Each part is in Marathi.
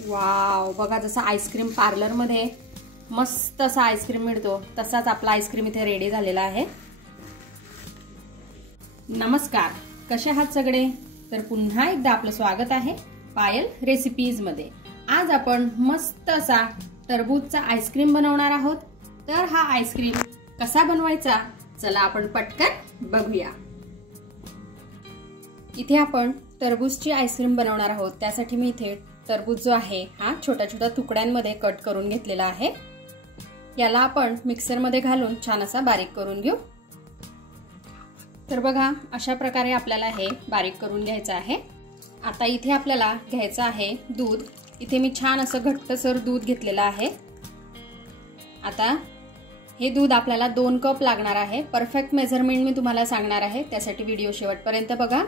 वाव, बघा जसा आईस्क्रीम पार्लर मध्ये मस्त असा आईस्क्रीम मिळतो तसाच आपला आईस्क्रीम इथे रेडी झालेला आहे। नमस्कार, कसे आहात सगळे? तर पुन्हा एकदा आपलं स्वागत आहे पायल रेसिपीज मध्ये। आज आपण मस्त असा टरबूजचा आईस्क्रीम बनवणार आहोत। तर हा आईस्क्रीम कसा बनवायचा चला आपण पटकन बघूया। इथे आपण टरबूजची आईस्क्रीम बनवणार आहोत। त्यासाठी मी इथे टरबूज जो आहे हा छोट्या छोट्या तुकड्यांमध्ये कट करून घेतलेला आहे। याला आपण मिक्सर मध्ये घालून छान असा बारीक करून घेऊ। तर बघा अशा प्रकारे आपल्याला हे बारीक करून घ्यायचं आहे। आता इथे आपल्याला घ्यायचं आहे दूध। इथे मी छान असं घट्टसर दूध घेतलेलं आहे। आता हे दूध आपल्याला 2 कप लागणार आहे। परफेक्ट मेजरमेंट मी तुम्हाला सांगणार आहे, त्यासाठी व्हिडिओ शेवटपर्यंत बघा।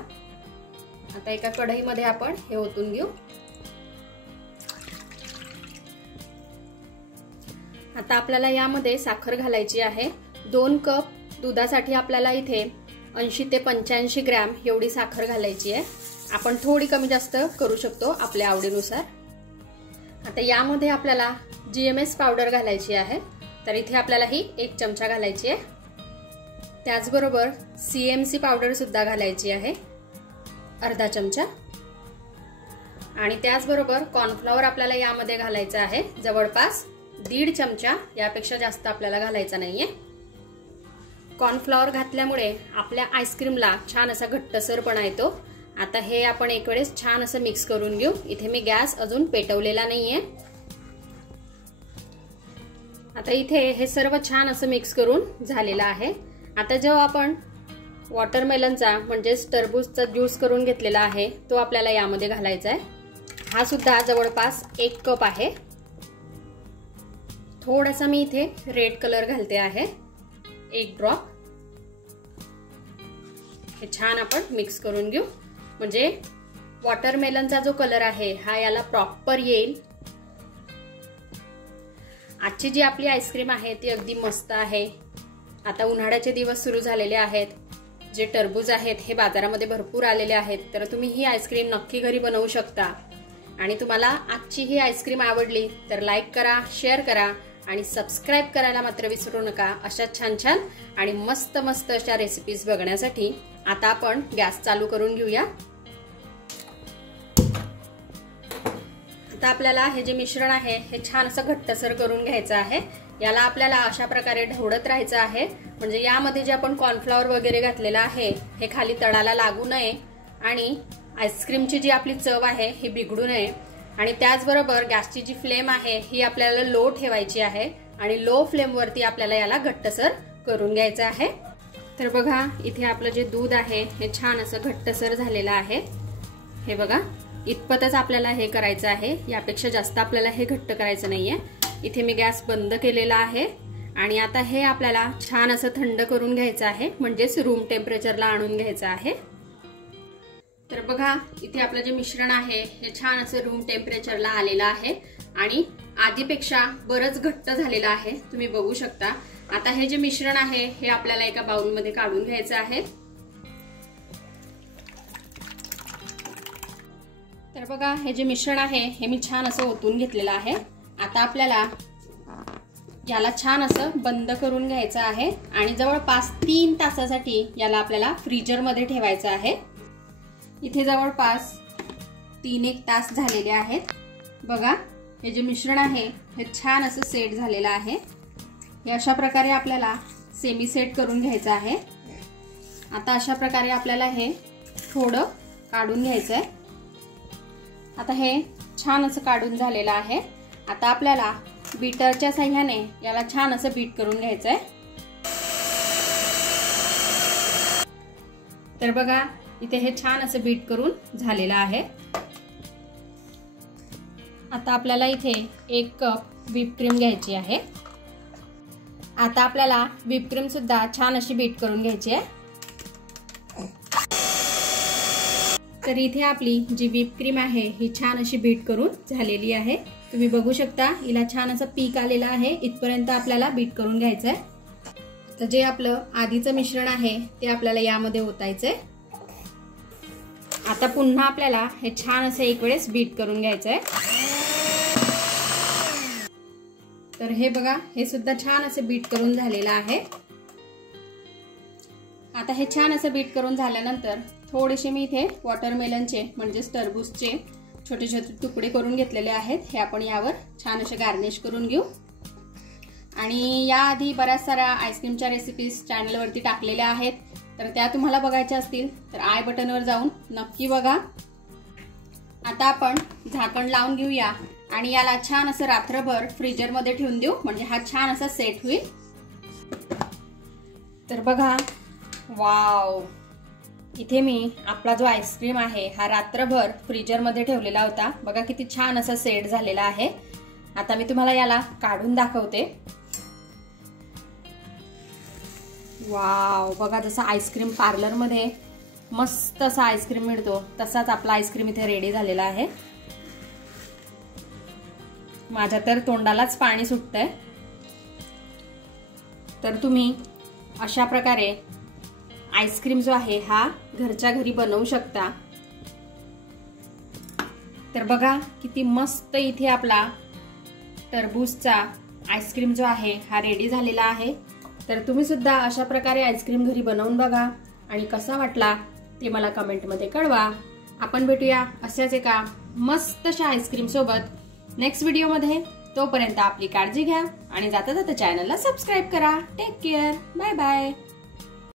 आता एका कढईमध्ये आपण हे ओतून घेऊ। आता आपल्याला यामध्ये साखर घालायची आहे। 2 कप दुधासाठी आपल्याला इथे 80 ते 85 ग्रॅम एवढी साखर घालायची आहे। आपण थोडी कमी जास्त करू शकतो आपल्या आवडीनुसार। आता यामध्ये आपल्याला GMS पावडर घालायची आहे। तर इथे आपल्याला ही 1 चमचा घालायची आहे। त्याचबरोबर CMC पावडर सुद्धा घालायची आहे, अर्धा चमचा। आणि त्याचबरोबर कॉर्नफ्लॉवर आपल्याला यामध्ये घालायचं आहे, जवळपास 1.5 चमचा, यापेक्षा जास्त आपल्याला घालायचा नाहीये। कॉर्नफ्लॉवर घातल्यामुळे आपल्या आईस्क्रीमला छान असा घट्टसरपणा येतो। आता हे आपण एक वेळेस छान असं मिक्स करून घेऊ। इथे मी गॅस अजून पेटवलेला नाहीये। आता इथे हे सर्व छान असं मिक्स करून झालेलं आहे। आता जेव्हा आपण वॉटरमेलनचा म्हणजे टरबूजचा ज्यूस करून घेतलेला आहे तो आपल्याला यामध्ये घालायचा आहे। हा सुद्धा जवळपास 1 कप आहे। थोडासा मी इथे रेड कलर घालते आहे, 1 ड्रॉप। हे छान आपण मिक्स करून घेऊ, म्हणजे वॉटरमेलनचा जो कलर आहे हा याला प्रॉपर येईल। आजची जी आपली आईस्क्रीम आहे ती अगदी मस्त आहे। आता उन्हाळ्याचे दिवस सुरू झालेले आहेत, जे टरबूज आहेत हे बाजारामध्ये भरपूर आलेले आहेत। तर तुम्ही ही आईस्क्रीम नक्की घरी बनवू शकता। आणि तुम्हाला आजची ही आईस्क्रीम आवडली तर लाईक करा, शेअर करा आणि सबस्क्राइब करायला मात्र विसरू नका। अशा छान छान आणि मस्त मस्त अशा रेसिपीज बघण्यासाठी आता आपण गॅस चालू करून घेऊया। आता आपल्याला हे जे मिश्रण आहे हे छान असं घट्टसर करून घ्यायचं आहे। याला आपल्याला अशा प्रकारे ढवळत राहायचं आहे, म्हणजे यामध्ये जे आपण कॉर्नफ्लॉवर वगैरे घातलेलं आहे हे खाली तळाला लागू नये आणि आईस्क्रीमची जी आपली चव आहे ही बिघडू नये। आणि त्याचबरोबर गॅसची जी फ्लेम आहे ही आपल्याला लो ठेवायची आहे आणि लो फ्लेम वरती आपल्याला याला घट्टसर करून घ्यायचं आहे। तर बघा इथे आपलं जे दूध आहे हे छान असं घट्टसर झालेलं आहे। हे बघा इतपतच आपल्याला हे करायचं आहे, यापेक्षा जास्त आपल्याला हे घट्ट करायचं नाहीये। इथे मी गॅस बंद केलेला आहे आणि आता हे आपल्याला छान असं थंड करून घ्यायचं आहे, म्हणजेच रूम टेम्परेचरला आणून घ्यायचं आहे। तर बघा इथे आपलं जे मिश्रण आहे हे छान असं रूम टेम्परेचरला आलेलं आहे आणि आधीपेक्षा बरंच घट्ट झालेलं आहे, तुम्ही बघू शकता। आता हे जे मिश्रण आहे हे आपल्याला एका बाउलमध्ये काढून घ्यायचं आहे। तर बघा हे जे मिश्रण आहे हे मी छान असं ओतून घेतलेलं आहे। आता आपल्याला याला छान असं बंद करून घ्यायचं आहे आणि जवळपास 3 तासासाठी याला आपल्याला फ्रीजर मध्ये ठेवायचं आहे। इथे जवळपास 3-1 तास झालेले आहेत। बघा हे जे मिश्रण आहे हे छान असं सेट झालेलं आहे। हे अशा प्रकारे आपल्याला सेमी सेट करून घ्यायचं आहे। आता अशा प्रकारे आपल्याला हे थोडं काढून घ्यायचं आहे। आता हे छान असं काढून झालेलं आहे। आता आपल्याला बीटरच्या साह्याने याला छान असं बीट करून घ्यायचं आहे। तर बघा इथे हे छान असं बीट करून झालेलं आहे। आता आपल्याला इथे 1 कप व्हिप क्रीम घ्यायची आहे। आता आपल्याला व्हिप क्रीम सुद्धा छान अशी बीट करून घ्यायची आहे। तर इथे आपली जी व्हिप क्रीम आहे ही छान अशी बीट करून झालेली आहे। तुम्ही बघू शकता हिला छान असं पीक आलेला आहे। इथपर्यंत आपल्याला बीट करून घ्यायचं आहे। तर जे आपलं आधीचं मिश्रण आहे ते आपल्याला यामध्ये ओतायचंय। आता पुन्हा आपल्याला हे छान असं एक वेळेस बीट करून घ्यायचंय। तर हे बघा, हे सुद्धा छान असं बीट करून झालेलं आहे। आता हे छान असं बीट करून झाल्यानंतर थोडेसे मी इथे वॉटरमेलनचे म्हणजेच टरबूजचे छोटे छोटे तुकडे करून घेतलेले आहेत। हे आपण यावर छान असे गार्निश करून घेऊ। आणि याआधी बऱ्याच साऱ्या आईस्क्रीमच्या रेसिपीज चॅनलवरती टाकलेल्या आहेत, तर त्या तुम्हाला बघायच्या असतील तर आय बटनवर जाऊन नक्की बघा। आता आपण झाकण लावून घेऊया आणि याला छान असं रात्रभर फ्रीजरमध्ये ठेवून देऊ, म्हणजे हा छान असा सेट होईल। तर बघा, वाव, इथे मी आपला जो आईस्क्रीम आहे हा रात्रभर फ्रीजरमध्ये ठेवलेला होता। बघा किती छान असा सेट झालेला आहे। आता मी तुम्हाला याला काढून दाखवते। वाव, बघा जसा आईस्क्रीम पार्लरमध्ये मस्त असा आईस्क्रीम मिळतो तसाच आपला आईस्क्रीम इथे रेडी झालेला आहे। माझ्या तर तोंडालाच पाणी सुटतंय। तर तुम्ही अशा प्रकारे आईस्क्रीम जो आहे हा घरच्या घरी बनवू शकता। तर बघा किती मस्त इथे आपला टरबूजचा आईस्क्रीम जो आहे हा रेडी झालेला आहे। तर तुम्ही सुद्धा अशा प्रकारे आईस्क्रीम घरी बनवून बघा आणि कसा वाटला ते मला कमेंटमध्ये कळवा। आपण भेटूया अशाच एका मस्तशा आईस्क्रीम सोबत नेक्स्ट व्हिडिओमध्ये। तोपर्यंत आपली काळजी घ्या आणि जाता जाता चॅनलला सबस्क्राईब करा। Take care, bye bye.